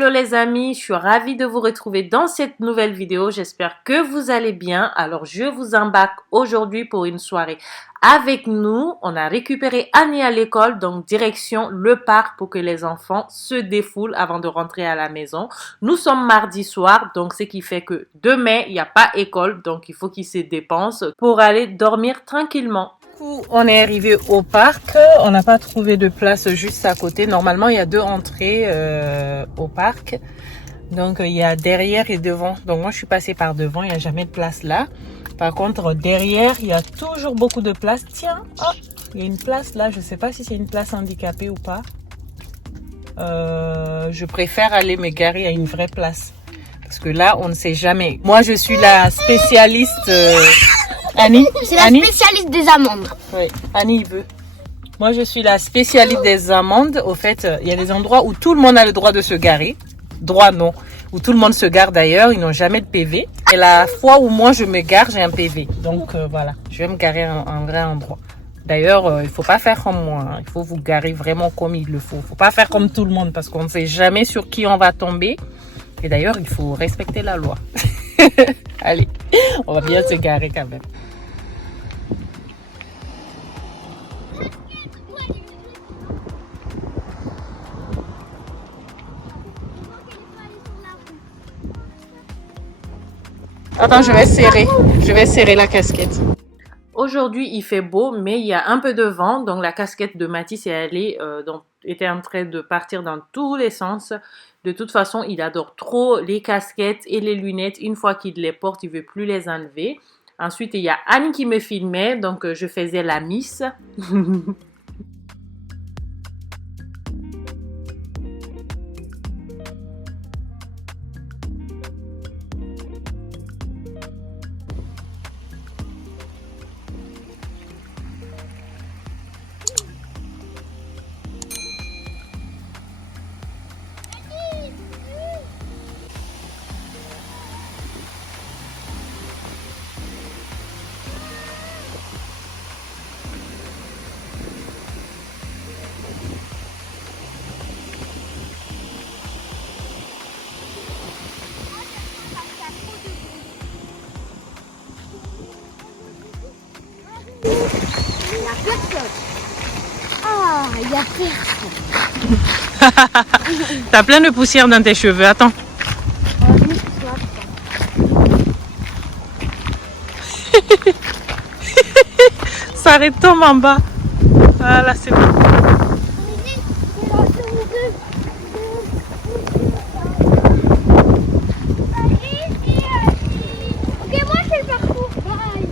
Hello les amis, je suis ravie de vous retrouver dans cette nouvelle vidéo. J'espère que vous allez bien. Alors je vous embarque aujourd'hui pour une soirée avec nous. On a récupéré Annie à l'école, donc direction le parc pour que les enfants se défoulent avant de rentrer à la maison. Nous sommes mardi soir, donc ce qui fait que demain il n'y a pas école, donc il faut qu'ils se dépensent pour aller dormir tranquillement. On est arrivé au parc, on n'a pas trouvé de place juste à côté. Normalement, il y a deux entrées au parc. Donc, il y a derrière et devant. Donc, moi, je suis passée par devant, il n'y a jamais de place là. Par contre, derrière, il y a toujours beaucoup de place. Tiens, oh, il y a une place là. Je ne sais pas si c'est une place handicapée ou pas. Je préfère aller me garer à une vraie place. Parce que là, on ne sait jamais. Moi, je suis la spécialiste... Annie, c'est la spécialiste des amandes. Oui, Annie veut. Moi, je suis la spécialiste des amandes. Au fait, il y a des endroits où tout le monde a le droit de se garer. Droit, non. Où tout le monde se gare d'ailleurs. Ils n'ont jamais de PV. Et la fois où moi, je me gare, j'ai un PV. Donc, voilà. Je vais me garer à un vrai endroit. D'ailleurs, il faut pas faire comme moi. Hein. Il faut vous garer vraiment comme il le faut. Il faut pas faire comme tout le monde parce qu'on ne sait jamais sur qui on va tomber. Et d'ailleurs, il faut respecter la loi. Allez, on va bien se garer quand même. Attends, je vais serrer la casquette. Aujourd'hui, il fait beau, mais il y a un peu de vent, donc la casquette de Mathis était en train de partir dans tous les sens. De toute façon, il adore trop les casquettes et les lunettes. Une fois qu'il les porte, il veut plus les enlever. Ensuite, il y a Annie qui me filmait, donc je faisais la miss. Ah, il y a personne. T'as plein de poussière dans tes cheveux, attends. Ça retombe en bas. Voilà, c'est bon. Ok, moi je fais le parcours. Bye.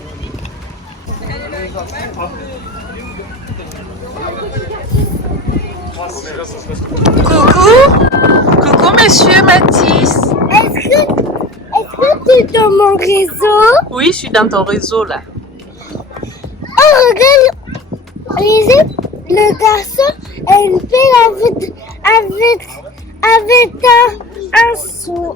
Coucou monsieur Mathis. Est-ce que tu es dans mon réseau? Oui, je suis dans ton réseau là. Oh, regarde, le garçon a une pelle avec un seau.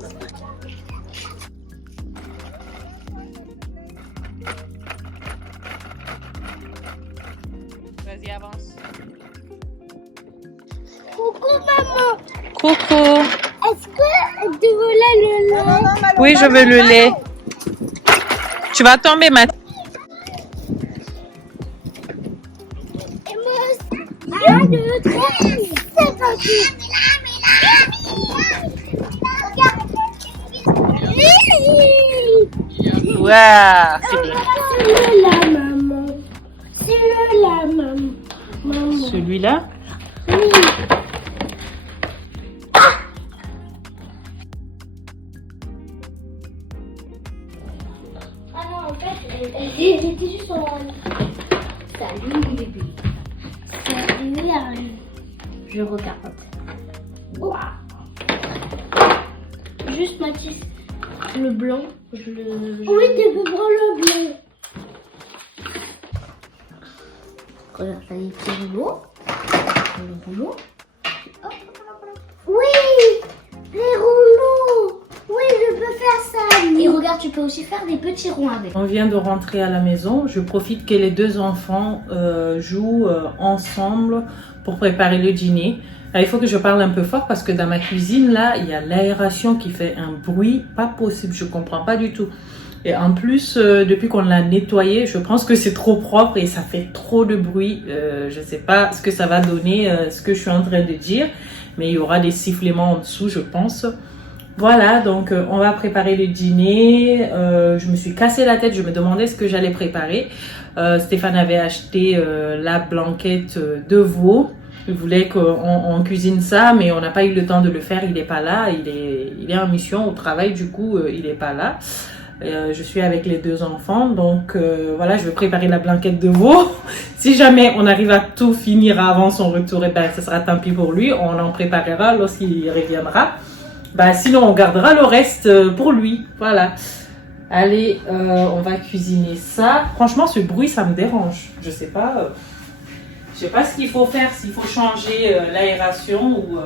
Vas-y, avance. Coucou maman, Coucou. est-ce que tu voulais le lait? Oui, je veux le lait. Tu vas tomber, Mathis. Et moi aussi. 1, 2, 3, c'est parti. Waouh, c'est bien. Celui-là, maman. Celui-là, maman. Celui-là? Oui. Ah non, en fait, elle était juste en... Salut bébé. Salut Anne. Je regarde. Waouh. Juste Mathis, le blanc, Oui, tu peux prendre le blanc. Regarde, t'as les petits rouleaux. Le rouleau. Oui, les rouleaux. Oui, je peux faire ça. Et regarde, tu peux aussi faire des petits ronds avec. On vient de rentrer à la maison. Je profite que les deux enfants jouent ensemble pour préparer le dîner. Ah, il faut que je parle un peu fort parce que dans ma cuisine, là, il y a l'aération qui fait un bruit pas possible. Je comprends pas du tout. Et en plus, depuis qu'on l'a nettoyé, je pense que c'est trop propre et ça fait trop de bruit. Je sais pas ce que ça va donner, ce que je suis en train de dire. Mais il y aura des sifflements en dessous, je pense. Voilà, donc on va préparer le dîner. Je me suis cassé la tête, je me demandais ce que j'allais préparer. Stéphane avait acheté la blanquette de veau. Il voulait qu'on cuisine ça, mais on n'a pas eu le temps de le faire. Il n'est pas là, il est en mission au travail, du coup, il n'est pas là. Je suis avec les 2 enfants, donc voilà, je vais préparer la blanquette de veau. Si jamais on arrive à tout finir avant son retour, eh ben, ce sera tant pis pour lui. On en préparera lorsqu'il reviendra. Bah, sinon, on gardera le reste pour lui. Voilà. Allez, on va cuisiner ça. Franchement, ce bruit, ça me dérange. Je sais pas ce qu'il faut faire, s'il faut changer l'aération ou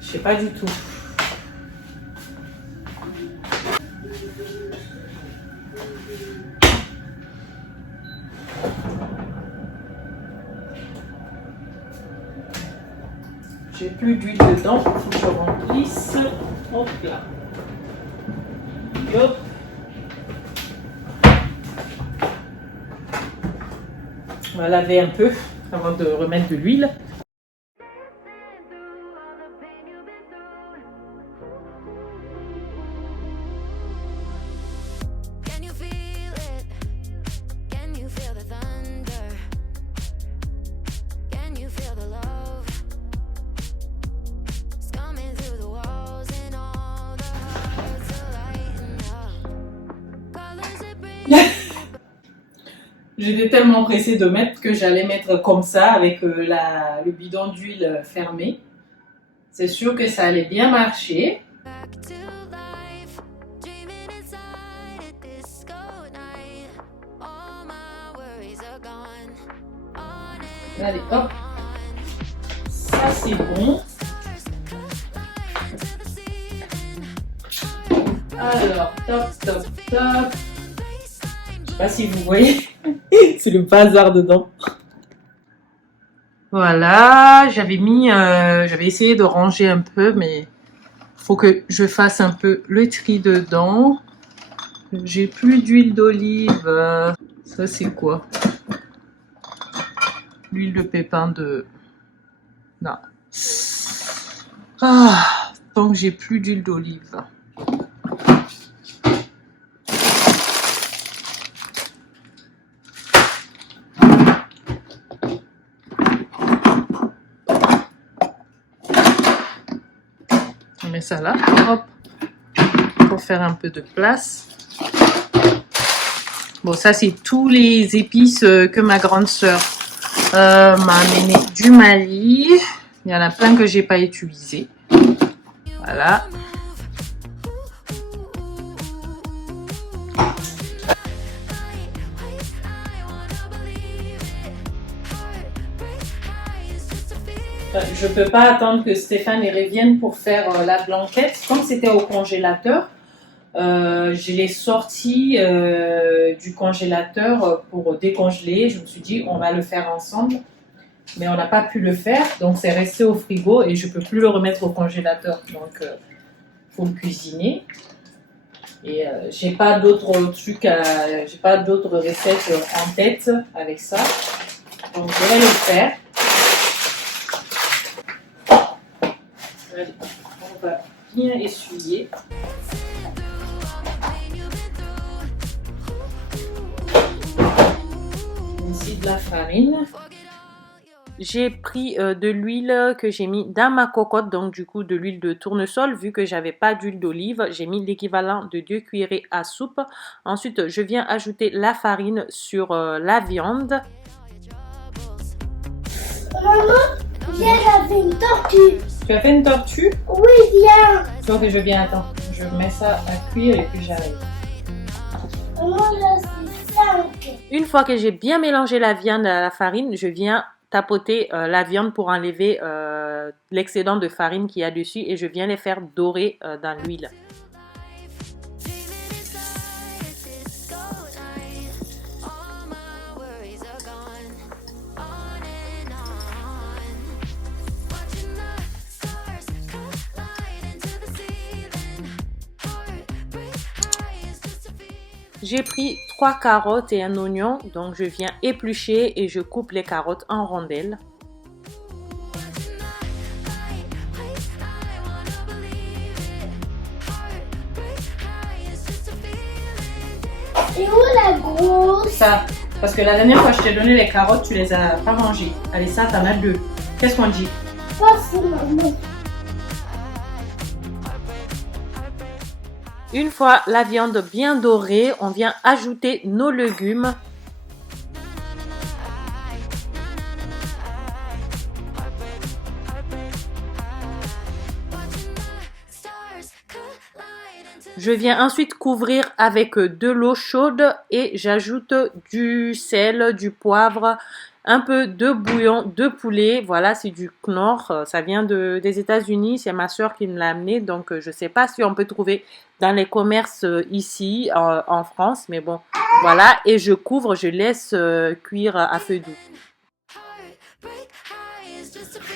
je sais pas du tout. J'ai plus d'huile dedans, il faut que je remplisse. Hop là. Hop. On va laver un peu avant de remettre de l'huile. J'étais tellement pressée de mettre que j'allais mettre comme ça avec le bidon d'huile fermé. C'est sûr que ça allait bien marcher. Allez, hop. Ça, c'est bon. Alors, top, top, top. Je sais pas si vous voyez. C'est le bazar dedans. Voilà, j'avais essayé de ranger un peu, mais faut que je fasse un peu le tri dedans. J'ai plus d'huile d'olive. Ça, c'est quoi? L'huile de pépin de... Non. Ah, donc j'ai plus d'huile d'olive. On met ça là, hop, pour faire un peu de place. Bon, ça c'est tous les épices que ma grande sœur m'a amené du Mali. Il y en a plein que j'ai pas utilisé. Voilà. Je peux pas attendre que Stéphane y revienne pour faire la blanquette. Comme c'était au congélateur, je l'ai sorti du congélateur pour décongeler. Je me suis dit, on va le faire ensemble. Mais on n'a pas pu le faire. Donc, c'est resté au frigo et je peux plus le remettre au congélateur. Donc, faut le cuisiner. Et j'ai pas d'autres trucs, j'ai pas d'autres recettes en tête avec ça. Donc, je vais le faire. Allez, on va bien essuyer. Ici de la farine. J'ai pris de l'huile que j'ai mis dans ma cocotte, donc du coup de l'huile de tournesol. Vu que j'avais pas d'huile d'olive, j'ai mis l'équivalent de 2 cuillerées à soupe. Ensuite, je viens ajouter la farine sur la viande. Maman, viens, j'avais une tortue. Tu as fait une tortue? Oui, viens. Donc je viens, attends, je mets ça à cuire et puis j'arrive. Maman, là, c'est 5. Une fois que j'ai bien mélangé la viande à la farine, je viens tapoter la viande pour enlever l'excédent de farine qu'il y a dessus et je viens les faire dorer dans l'huile. J'ai pris 3 carottes et un oignon, donc je viens éplucher et je coupe les carottes en rondelles. Et où la grosse? Ça, parce que la dernière fois je t'ai donné les carottes, tu les as pas mangées. Allez, ça, t'en as 2. Qu'est-ce qu'on dit? Pas c'est maman. Une fois la viande bien dorée, on vient ajouter nos légumes. Je viens ensuite couvrir avec de l'eau chaude et j'ajoute du sel, du poivre, un peu de bouillon de poulet. Voilà, c'est du Knorr, ça vient des États-Unis, c'est ma soeur qui me l'a amené, donc je ne sais pas si on peut trouver dans les commerces ici en France, mais bon, voilà, et je couvre, je laisse cuire à feu doux.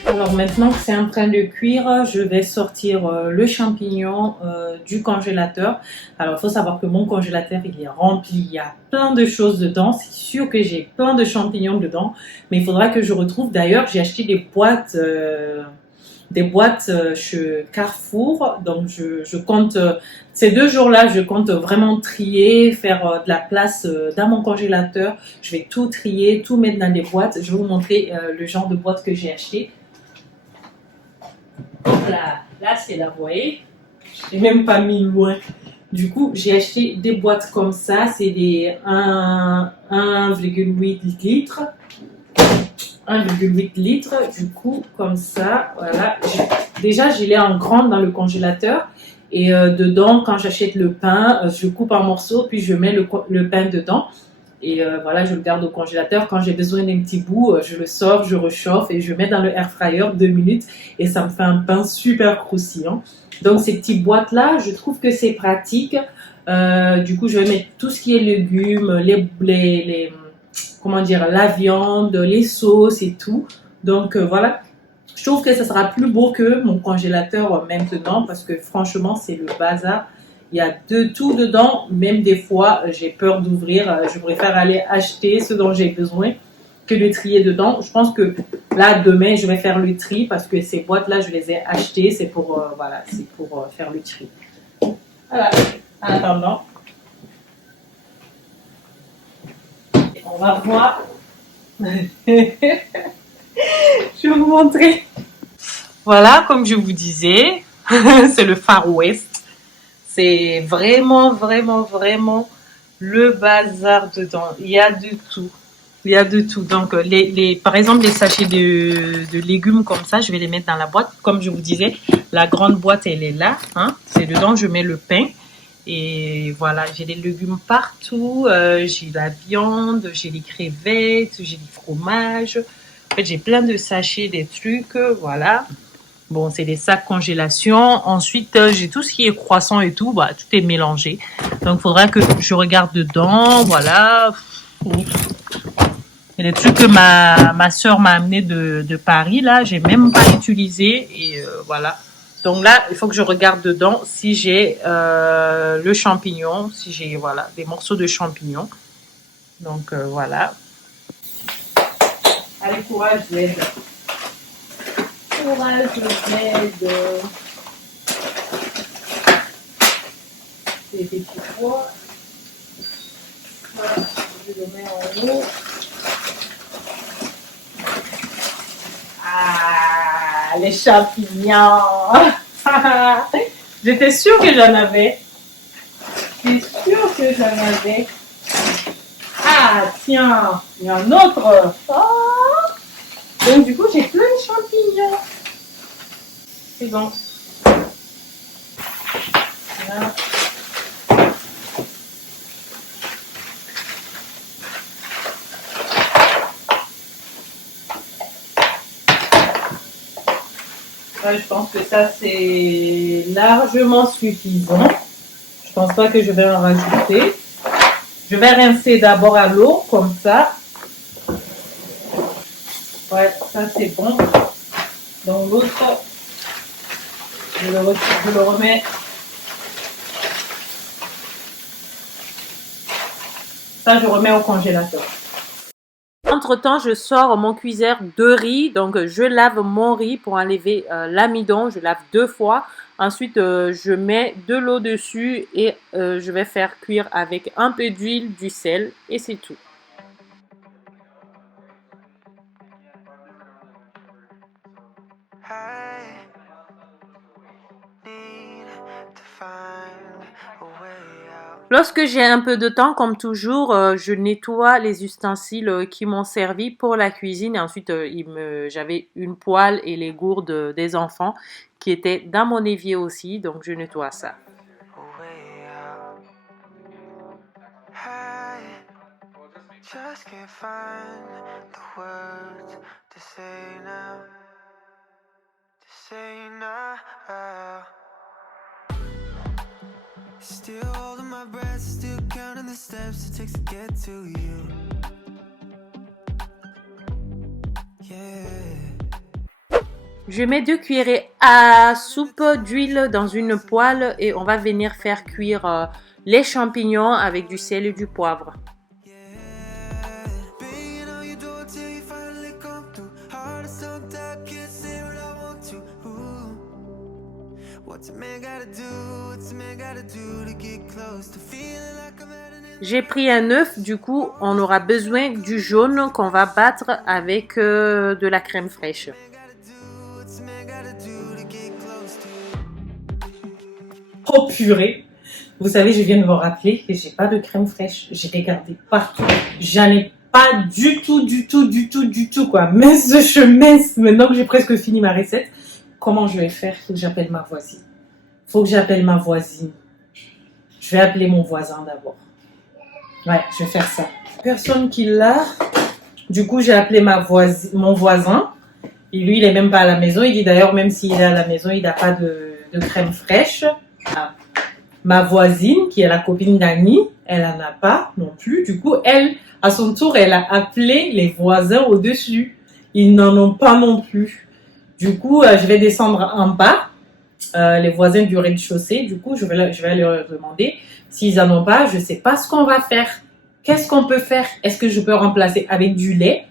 Alors maintenant que c'est en train de cuire, je vais sortir le champignon du congélateur. Alors il faut savoir que mon congélateur il est rempli, il y a plein de choses dedans. C'est sûr que j'ai plein de champignons dedans, mais il faudra que je retrouve. D'ailleurs, j'ai acheté des boîtes chez Carrefour. Donc je compte, ces 2 jours-là, je compte vraiment trier, faire de la place dans mon congélateur. Je vais tout trier, tout mettre dans des boîtes. Je vais vous montrer le genre de boîte que j'ai acheté. Là c'est la, vous voyez, j'ai même pas mis loin. Du coup, j'ai acheté des boîtes comme ça, c'est des 1,8 litres. 1,8 litres, du coup, comme ça, voilà. Déjà, je l'ai en grande dans le congélateur. Et dedans, quand j'achète le pain, je coupe en morceaux, puis je mets le pain dedans. Et voilà, je le garde au congélateur. Quand j'ai besoin d'un petit bout, je le sors, je réchauffe et je mets dans le air fryer 2 minutes. Et ça me fait un pain super croustillant. Donc, ces petites boîtes-là, je trouve que c'est pratique. Du coup, je vais mettre tout ce qui est légumes, comment dire, la viande, les sauces et tout. Donc, voilà. Je trouve que ça sera plus beau que mon congélateur maintenant parce que franchement, c'est le bazar. Il y a de tout dedans, même des fois, j'ai peur d'ouvrir. Je préfère aller acheter ce dont j'ai besoin que de trier dedans. Je pense que là, demain, je vais faire le tri parce que ces boîtes-là, je les ai achetées. C'est pour, voilà, c'est pour faire le tri. Voilà. En attendant, on va voir. Je vais vous montrer. Voilà, comme je vous disais, c'est le Far West. C'est vraiment, vraiment, vraiment le bazar dedans. Il y a de tout. Il y a de tout. Donc, par exemple, les sachets de légumes comme ça, je vais les mettre dans la boîte. Comme je vous disais, la grande boîte, elle est là. Hein. C'est dedans, je mets le pain. Et voilà, j'ai des légumes partout. J'ai la viande, j'ai les crevettes, j'ai du fromage. En fait, j'ai plein de sachets, des trucs. Voilà. Bon, c'est des sacs congélation. Ensuite, j'ai tout ce qui est croissant et tout. Bah, tout est mélangé. Donc, il faudra que je regarde dedans. Voilà. Il y a des trucs que ma soeur m'a amené de Paris. Là, j'ai même pas utilisé. Et voilà. Donc là, il faut que je regarde dedans si j'ai le champignon. Si j'ai, voilà, des morceaux de champignons. Donc, voilà. Allez, courage, l'aide. Courage, l'aide. Des petits pois. Voilà, je le mets en haut. Ah, les champignons. J'étais sûre que j'en avais. J'étais sûre que j'en avais. Ah, tiens, il y a un autre. Oh. Donc, du coup, j'ai plein de champignons. C'est bon. Voilà. Ouais, je pense que ça, c'est largement suffisant. Je pense pas que je vais en rajouter. Je vais rincer d'abord à l'eau, comme ça. Ouais, ça c'est bon. Dans l'autre, je le remets. Ça, je remets au congélateur. Entre-temps, je sors mon cuiseur de riz. Donc, je lave mon riz pour enlever l'amidon. Je lave 2 fois. Ensuite, je mets de l'eau dessus et je vais faire cuire avec un peu d'huile, du sel et c'est tout. Lorsque j'ai un peu de temps, comme toujours, je nettoie les ustensiles qui m'ont servi pour la cuisine. Et ensuite, j'avais une poêle et les gourdes des enfants qui étaient dans mon évier aussi. Donc, je nettoie ça. Still holding my breath, still counting the steps it takes to get to you. Yeah. Je mets 2 cuillerées à soupe d'huile dans une poêle et on va venir faire cuire les champignons avec du sel et du poivre. J'ai pris un œuf, du coup on aura besoin du jaune qu'on va battre avec de la crème fraîche. Oh purée! Vous savez, je viens de me rappeler que j'ai pas de crème fraîche. J'ai regardé partout. J'en ai pas du tout quoi. Mince, je mince. Maintenant que j'ai presque fini ma recette, comment je vais faire? Faut que j'appelle ma voisine. Je vais appeler mon voisin d'abord. Ouais, je vais faire ça. Personne qui l'a. Du coup, j'ai appelé mon voisin. Et lui, il est même pas à la maison. Il dit d'ailleurs, même s'il est à la maison, il n'a pas de crème fraîche. Ah. Ma voisine, qui est la copine d'Annie, elle en a pas non plus. Du coup, elle, à son tour, elle a appelé les voisins au-dessus. Ils n'en ont pas non plus. Du coup, je vais descendre en bas. Les voisins du rez-de-chaussée. Du coup, je vais leur demander s'ils en ont pas. Je sais pas ce qu'on va faire. Qu'est-ce qu'on peut faire? Est-ce que je peux remplacer avec du lait?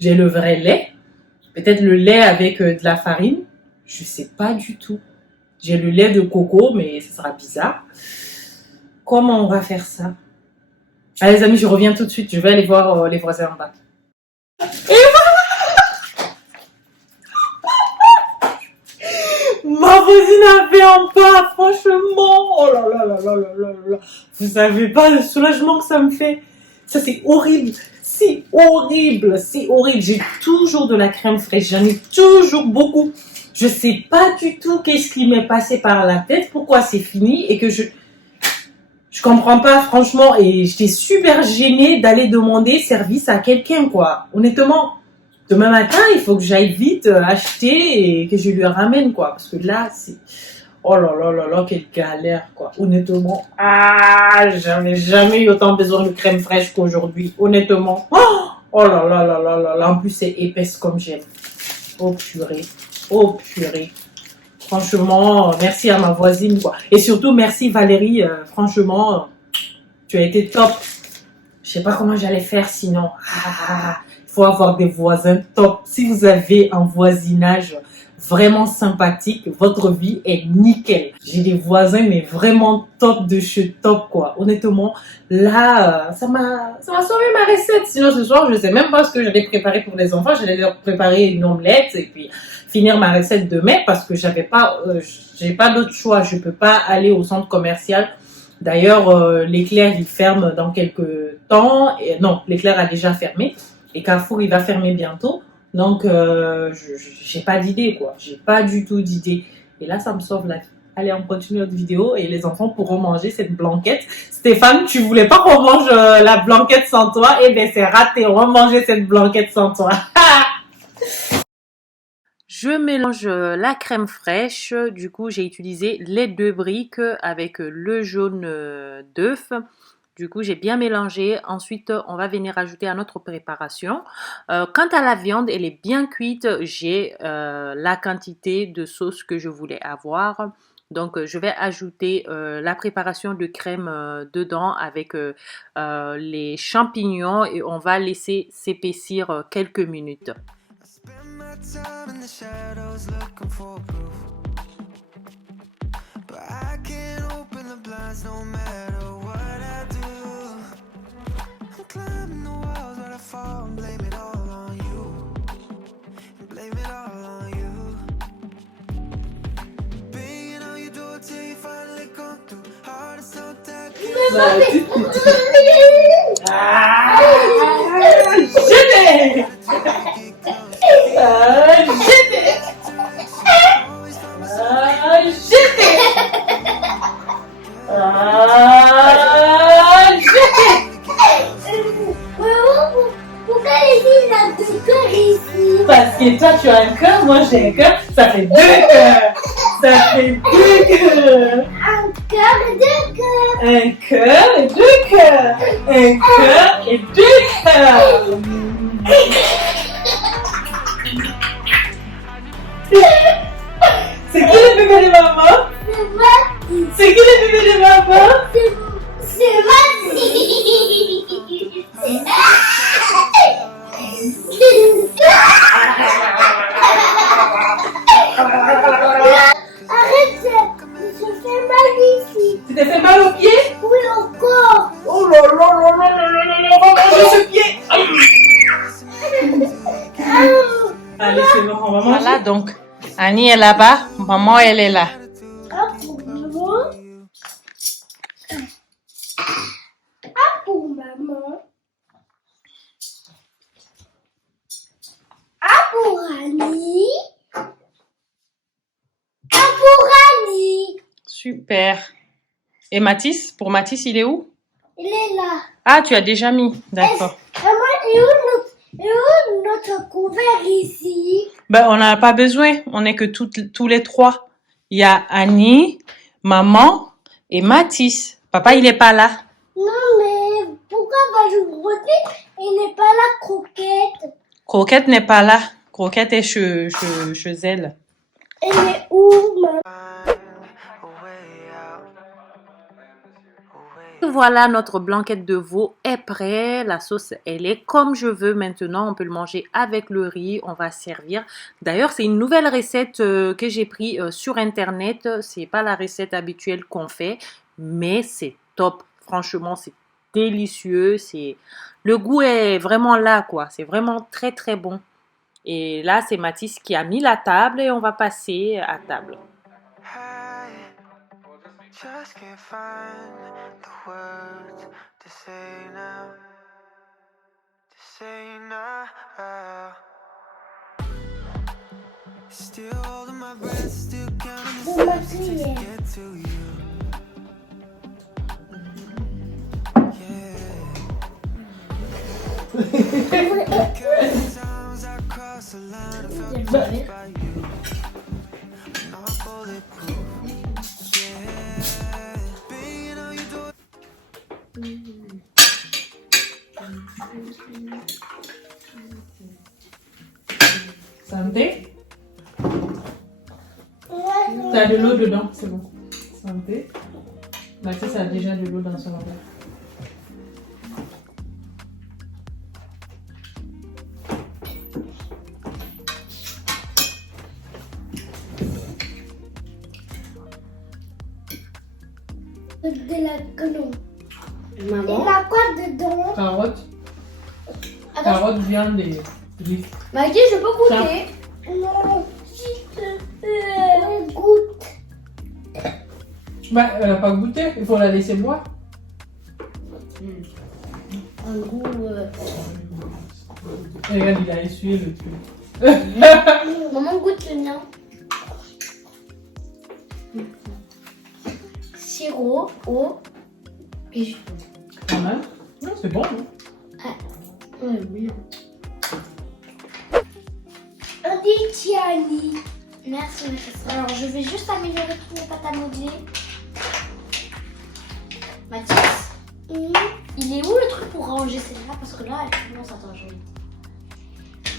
J'ai le vrai lait. Peut-être le lait avec de la farine. Je sais pas du tout. J'ai le lait de coco, mais ça sera bizarre. Comment on va faire ça? Allez les amis, je reviens tout de suite. Je vais aller voir les voisins en bas. Ma voisine a fait en bas, franchement. Oh là là là là là là là. Vous savez pas le soulagement que ça me fait. Ça, c'est horrible. C'est horrible. C'est horrible. J'ai toujours de la crème fraîche. J'en ai toujours beaucoup. Je sais pas du tout qu'est-ce qui m'est passé par la tête, pourquoi c'est fini et que je comprends pas, franchement. Et j'étais super gênée d'aller demander service à quelqu'un, quoi. Honnêtement. Demain matin, il faut que j'aille vite acheter et que je lui ramène, quoi. Parce que là, c'est... Oh là là là là, quelle galère, quoi. Honnêtement. Ah, j'en ai jamais eu autant besoin de crème fraîche qu'aujourd'hui. Honnêtement. Oh là là là là là là. En plus, c'est épaisse comme j'aime. Oh purée. Oh purée. Franchement, merci à ma voisine, quoi. Et surtout, merci Valérie. Franchement, tu as été top. Je sais pas comment j'allais faire sinon. Il faut avoir des voisins top. Si vous avez un voisinage vraiment sympathique, votre vie est nickel. J'ai des voisins mais vraiment top de chez top, quoi. Honnêtement, là, ça m'a sauvé ma recette. Sinon ce soir, je sais même pas ce que j'allais préparer pour les enfants. J'allais leur préparer une omelette et puis finir ma recette demain parce que j'ai pas d'autre choix. Je peux pas aller au centre commercial. D'ailleurs, l'éclair il ferme dans quelques temps. Et non, l'éclair a déjà fermé. Et Carrefour, il va fermer bientôt. Donc, j'ai pas d'idée, quoi. J'ai pas du tout d'idée. Et là, ça me sauve la vie. Allez, on continue notre vidéo et les enfants pourront manger cette blanquette. Stéphane, tu voulais pas qu'on mange la blanquette sans toi? Eh bien, c'est raté. On va manger cette blanquette sans toi. Je mélange la crème fraîche. Du coup, j'ai utilisé les 2 briques avec le jaune d'œuf. Du coup, j'ai bien mélangé. Ensuite, on va venir ajouter à notre préparation. Quant à la viande, elle est bien cuite. J'ai la quantité de sauce que je voulais avoir. Donc, je vais ajouter la préparation de crème dedans avec les champignons et on va laisser s'épaissir quelques minutes. Pourquoi les filles ont deux cœurs ici? Parce que toi tu as un cœur, moi j'ai un cœur, ça fait deux cœurs. Ça fait deux cœurs. Un cœur et deux cœurs. Un cœur et deux cœurs. Un cœur et deux cœurs. C'est qui le bébé de maman? C'est qui le bébé de maman? C'est Arrête, je fais mal ici. Tu t'es fait mal au pied? Oui, encore. Oh là là là là là là là là, on va manger ce pied. Allez, c'est bon, on va manger. Voilà, donc Annie est là-bas, maman elle est là. Pour maman. Pour Annie. Pour Annie. Super. Et Mathis, pour Mathis, il est où? Il est là. Ah, tu as déjà mis, d'accord. Maman, et où notre couvert ici? Ben, on n'a pas besoin, on n'est que tous les trois. Il y a Annie, maman et Mathis. Papa, il n'est pas là. Non, mais pourquoi va-je il n'est pas là, Croquette? Croquette n'est pas là. Croquette est chez elle. Elle est où, maman? Voilà, notre blanquette de veau est prête. La sauce, elle est comme je veux maintenant. On peut le manger avec le riz. On va servir. D'ailleurs, c'est une nouvelle recette que j'ai pris sur Internet. C'est pas la recette habituelle qu'on fait, mais c'est top. Franchement, c'est délicieux. Le goût est vraiment là, quoi. C'est vraiment très, très bon. Et là, c'est Mathis qui a mis la table et on va passer à table. Just can't find the words to say now. Still holding my breath, still counting the steps to get to you. Yeah. Times I cross the line, I felt right by you. I'm not bulletproof. Santé? T'as de l'eau dedans, c'est bon. Santé. Mathis a déjà de l'eau dans son verre. De la colombe. Maman. Il a quoi dedans? Carotte. Attends. Carotte, viande et riz. Maggie, je peux goûter? Non, s'il te plaît. Goûte. Bah, elle n'a pas goûté, il faut la laisser boire. Un goût. Regarde, il a essuyé le truc. Maman goûte le mien. Sirop, eau et jus. Pas mal. Non, c'est bon. Hein. Ouais, bien. On dit Tiani. Merci, maîtresse. Alors, je vais juste améliorer toutes mes pâtes à modeler. Mathis, il est où le truc pour ranger celle-là? Parce que là, elle commence à t'en jaune.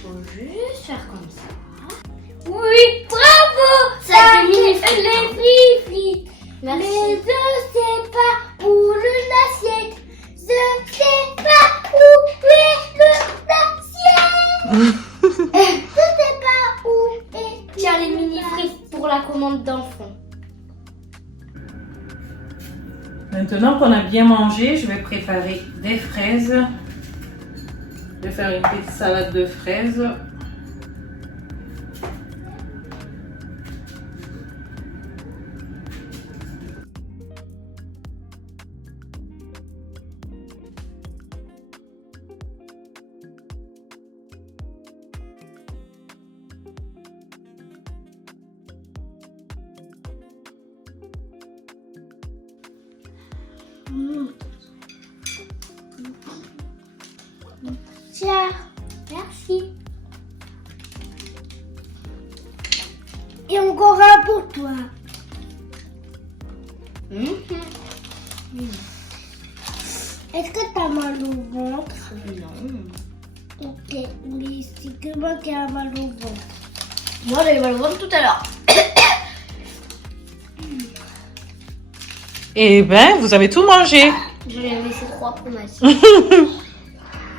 Faut juste faire comme ça. Oui, bravo. Ça fait mini frites. Les frites. Merci. Mais je sais pas où l'assiette. Je sais pas où est l'assiette. Je sais pas où est. Tiens les mini frites pour la commande d'enfant. Maintenant qu'on a bien mangé, je vais préparer des fraises. Je vais faire une petite salade de fraises. Tiens, merci. Et encore un pour toi. Est-ce que t'as mal au ventre? Non. Ok, mais c'est que moi qui ai mal au ventre. Moi j'avais mal au ventre tout à l'heure. Eh ben, vous avez tout mangé. Je vais laisser 3 pour ma fille.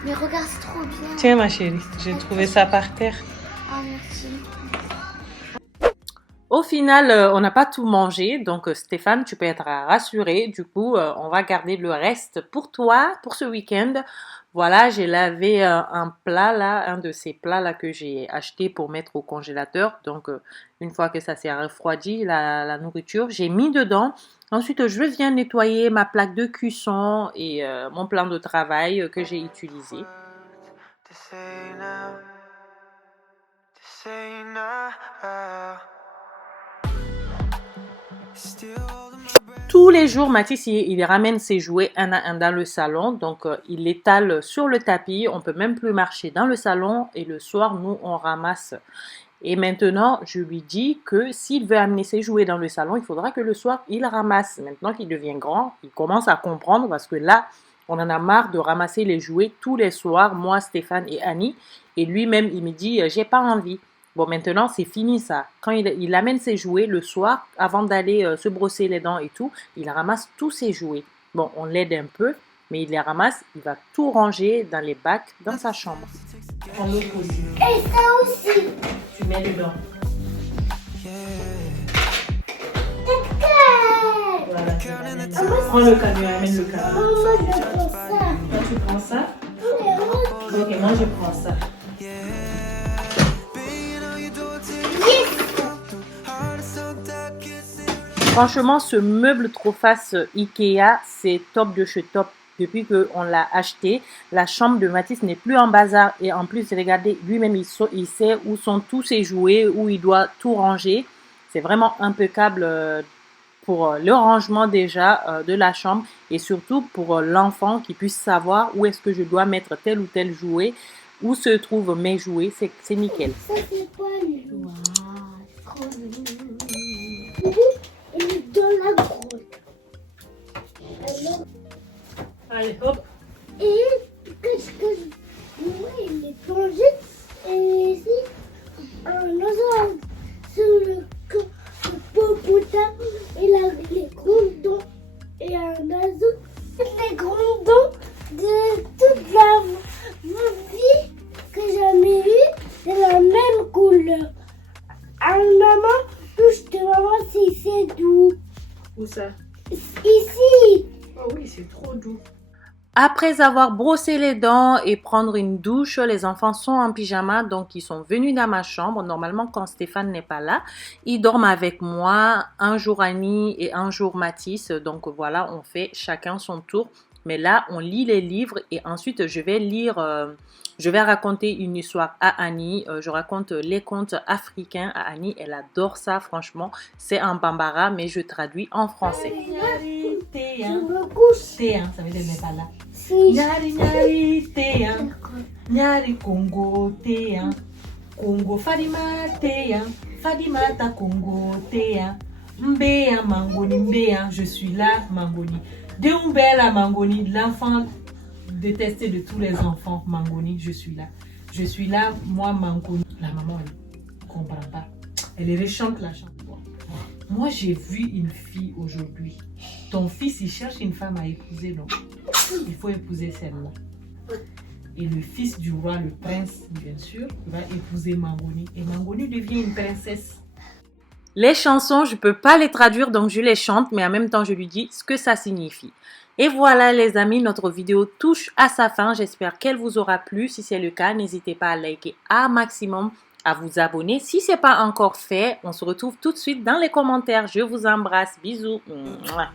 Mais regarde, c'est trop bien. Tiens ma chérie, j'ai trouvé ça par terre. Ah merci. Au final, on n'a pas tout mangé, donc Stéphane, tu peux être rassuré. Du coup, on va garder le reste pour toi, pour ce week-end. Voilà, j'ai lavé un plat là, un de ces plats là que j'ai acheté pour mettre au congélateur. Donc, une fois que ça s'est refroidi, la nourriture, j'ai mis dedans. Ensuite, je viens nettoyer ma plaque de cuisson et mon plan de travail que j'ai utilisé. To say now, to say now. Still holding my breath. Tous les jours, Mathis, il ramène ses jouets un à un dans le salon. Donc, il l'étale sur le tapis. On peut même plus marcher dans le salon. Et le soir, nous, on ramasse. Et maintenant, je lui dis que s'il veut amener ses jouets dans le salon, il faudra que le soir, il ramasse. Maintenant qu'il devient grand, il commence à comprendre parce que là, on en a marre de ramasser les jouets tous les soirs, moi, Stéphane et Annie. Et lui-même, il me dit, j'ai pas envie. Bon, maintenant, c'est fini ça. Quand il amène ses jouets le soir, avant d'aller se brosser les dents et tout, il ramasse tous ses jouets. Bon, on l'aide un peu, mais il les ramasse, il va tout ranger dans les bacs dans sa chambre. Prends l'autre aussi. Et ça aussi. Tu mets dedans. Tac. Voilà. Prends le camion, amène le camion. Moi, je prends ça. Toi, tu prends ça? Mais moi, Ok, moi, je prends ça. Franchement, ce meuble trop face Ikea, c'est top de chez top. Depuis qu'on l'a acheté, la chambre de Mathis n'est plus en bazar. Et en plus, regardez, lui-même, il sait où sont tous ses jouets, où il doit tout ranger. C'est vraiment impeccable pour le rangement déjà de la chambre. Et surtout pour l'enfant qui puisse savoir où est-ce que je dois mettre tel ou tel jouet. Où se trouvent mes jouets. C'est nickel. ça c'est pas les jouets. Trop mignon. Il est dans la grotte. Alors, Allez, hop. et qu'est-ce que je vois, il est plongé. Et ici, un oiseau sur le popotin. Il a les grands dents. Et un oiseau, les grands dents de toute la vie que j'ai jamais eue. C'est la même couleur. Ah, maman, touche de maman, c'est doux. Où ça? Ici. Oh oui, c'est trop doux. Après avoir brossé les dents et prendre une douche, les enfants sont en pyjama, donc ils sont venus dans ma chambre. Normalement, quand Stéphane n'est pas là, ils dorment avec moi, un jour Annie et un jour Mathis. Donc voilà, on fait chacun son tour. Mais là, on lit les livres et ensuite je vais raconter une histoire à Annie. Je raconte les contes africains à Annie. Elle adore ça, franchement. C'est en bambara, mais je traduis en français. Je me couche. Ça veut dire n'est pas là. Si Nyari nyari teyan, nyari Congo teyan, Congo Fadima teyan, Fadima ta Congo teyan, Mbéa Mangoni Mbéa, je suis là Mangoni. De Mbéa Mangoni, l'enfant détesté de tous les enfants Mangoni, je suis là. Je suis là, moi Mangoni. La maman elle comprends pas. Elle est méchante, la chanson. Moi, j'ai vu une fille aujourd'hui. Ton fils, il cherche une femme à épouser, non? Il faut épouser celle-là. Et le fils du roi, le prince, bien sûr, va épouser Mangoni. Et Mangoni devient une princesse. Les chansons, je peux pas les traduire, donc je les chante, mais en même temps, je lui dis ce que ça signifie. Et voilà les amis, notre vidéo touche à sa fin. J'espère qu'elle vous aura plu. Si c'est le cas, n'hésitez pas à liker un maximum, à vous abonner. Si ce n'est pas encore fait, on se retrouve tout de suite dans les commentaires. Je vous embrasse. Bisous. Mouah.